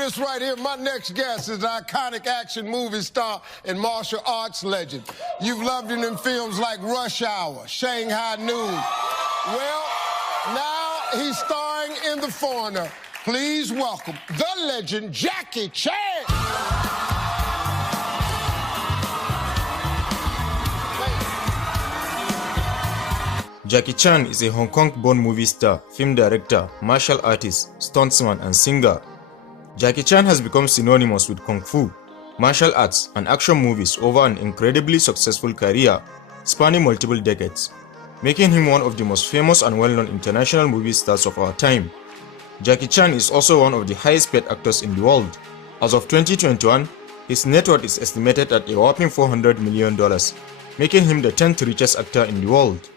this right here. My next guest is an iconic action movie star and martial arts legend. You've loved him in films like Rush Hour, Shanghai Noon. Well, now he's starring in The Foreigner. Please welcome the legend, Jackie Chan. Jackie Chan is a Hong Kong-born movie star, film director, martial artist, stuntsman, and singer. Jackie Chan has become synonymous with Kung Fu, martial arts, and action movies over an incredibly successful career spanning multiple decades, making him one of the most famous and well-known international movie stars of our time. Jackie Chan is also one of the highest-paid actors in the world. As of 2021, his net worth is estimated at a whopping $400 million, making him the 10th richest actor in the world.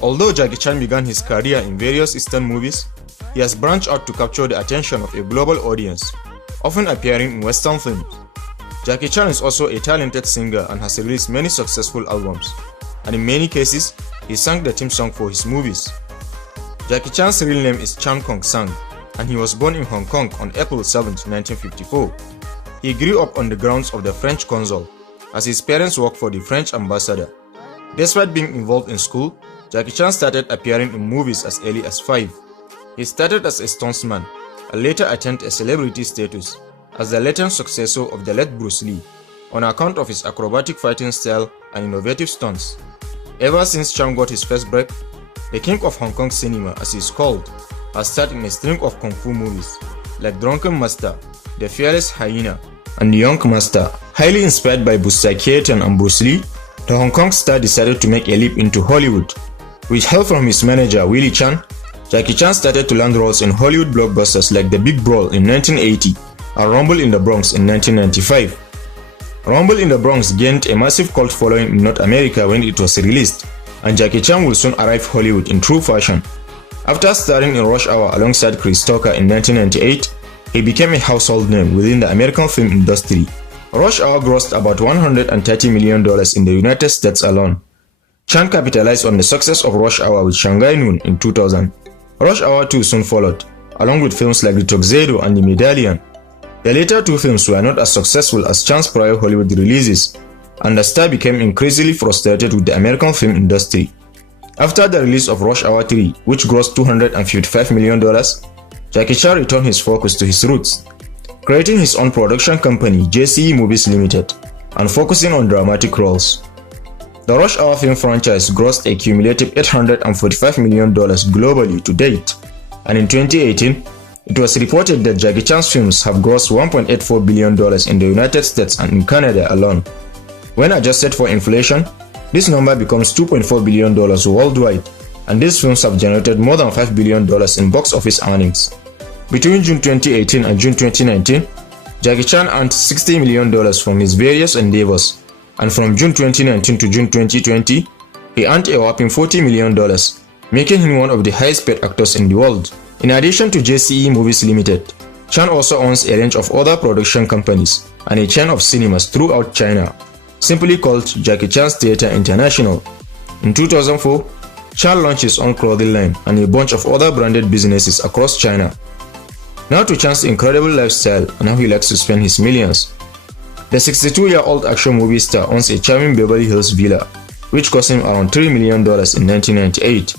Although Jackie Chan began his career in various Eastern movies, he has branched out to capture the attention of a global audience, often appearing in Western films. Jackie Chan is also a talented singer and has released many successful albums, and in many cases, he sang the theme song for his movies. Jackie Chan's real name is Chan Kong Sang, and he was born in Hong Kong on April 7, 1954. He grew up on the grounds of the French consul, as his parents worked for the French ambassador. Despite being involved in school, Jackie Chan started appearing in movies as early as 5. He started as a stuntsman and later attained a celebrity status as the latent successor of the late Bruce Lee on account of his acrobatic fighting style and innovative stunts. Ever since Chan got his first break, the king of Hong Kong cinema, as he is called, has starred in a string of Kung Fu movies like Drunken Master, The Fearless Hyena, and The Young Master. Highly inspired by Buster Keaton and Bruce Lee, the Hong Kong star decided to make a leap into Hollywood. With help from his manager Willie Chan, Jackie Chan started to land roles in Hollywood blockbusters like The Big Brawl in 1980 and Rumble in the Bronx in 1995. Rumble in the Bronx gained a massive cult following in North America when it was released, and Jackie Chan will soon arrive Hollywood in true fashion. After starring in Rush Hour alongside Chris Tucker in 1998, he became a household name within the American film industry. Rush Hour grossed about $130 million in the United States alone. Chan capitalized on the success of Rush Hour with Shanghai Noon in 2000. Rush Hour 2 soon followed, along with films like The Tuxedo and The Medallion. The later two films were not as successful as Chan's prior Hollywood releases, and the star became increasingly frustrated with the American film industry. After the release of Rush Hour 3, which grossed $255 million, Jackie Chan returned his focus to his roots, creating his own production company JCE Movies Limited and focusing on dramatic roles. The Rush Hour film franchise grossed a cumulative $845 million globally to date, and in 2018, it was reported that Jackie Chan's films have grossed $1.84 billion in the United States and in Canada alone. When adjusted for inflation, this number becomes $2.4 billion worldwide, and these films have generated more than $5 billion in box office earnings. Between June 2018 and June 2019, Jackie Chan earned $60 million from his various endeavors, and from June 2019 to June 2020, he earned a whopping $40 million, making him one of the highest-paid actors in the world. In addition to JCE Movies Limited, Chan also owns a range of other production companies and a chain of cinemas throughout China, simply called Jackie Chan's Theatre International. In 2004, Chan launched his own clothing line and a bunch of other branded businesses across China. Now to Chan's incredible lifestyle and how he likes to spend his millions. The 62-year-old action movie star owns a charming Beverly Hills villa, which cost him around $3 million in 1998.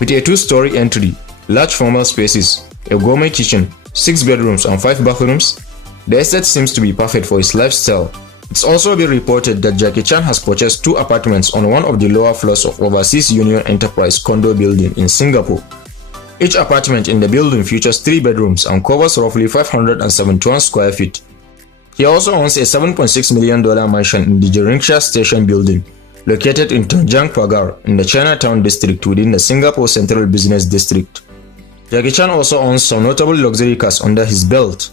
With a 2-story entry, large formal spaces, a gourmet kitchen, 6 bedrooms and 5 bathrooms, the estate seems to be perfect for his lifestyle. It's also been reported that Jackie Chan has purchased 2 apartments on one of the lower floors of Overseas Union Enterprise condo building in Singapore. Each apartment in the building features 3 bedrooms and covers roughly 571 square feet. He also owns a $7.6 million mansion in the Jiringsha Station building, located in Tongjiang Pagar in the Chinatown district within the Singapore Central Business District. Jackie Chan also owns some notable luxury cars under his belt.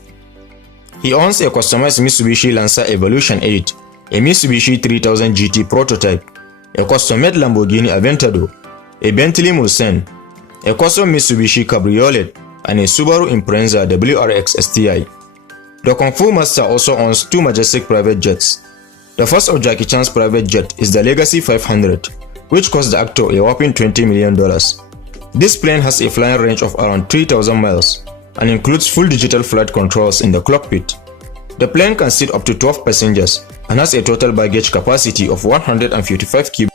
He owns a customized Mitsubishi Lancer Evolution 8, a Mitsubishi 3000 GT prototype, a custom-made Lamborghini Aventador, a Bentley Mulsanne, a custom Mitsubishi Cabriolet, and a Subaru Impreza WRX STI. The Kung Fu Master also owns 2 majestic private jets. The first of Jackie Chan's private jet is the Legacy 500, which cost the actor a whopping $20 million. This plane has a flying range of around 3,000 miles, and includes full digital flight controls in the cockpit. The plane can seat up to 12 passengers and has a total baggage capacity of 155 kg.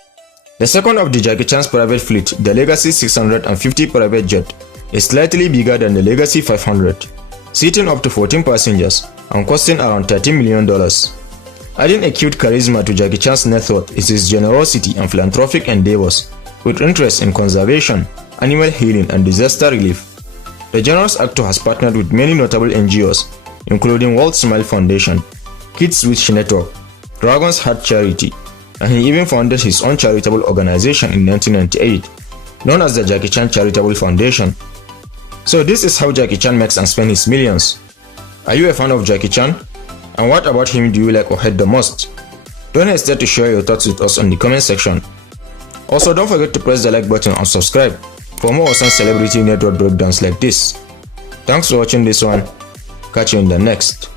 The second of the Jackie Chan's private fleet, the Legacy 650 private jet, is slightly bigger than the Legacy 500, seating up to 14 passengers and costing around $30 million. Adding acute charisma to Jackie Chan's net worth is his generosity and philanthropic endeavors, with interest in conservation, animal healing, and disaster relief. The generous actor has partnered with many notable NGOs, including World Smile Foundation, Kids Wish Network, Dragon's Heart Charity, and he even founded his own charitable organization in 1998, known as the Jackie Chan Charitable Foundation. So this is how Jackie Chan makes and spends his millions. Are you a fan of Jackie Chan? And what about him do you like or hate the most? Don't hesitate to share your thoughts with us on the comment section. Also, don't forget to press the like button and subscribe for more awesome celebrity network breakdowns like this. Thanks for watching this one. Catch you in the next.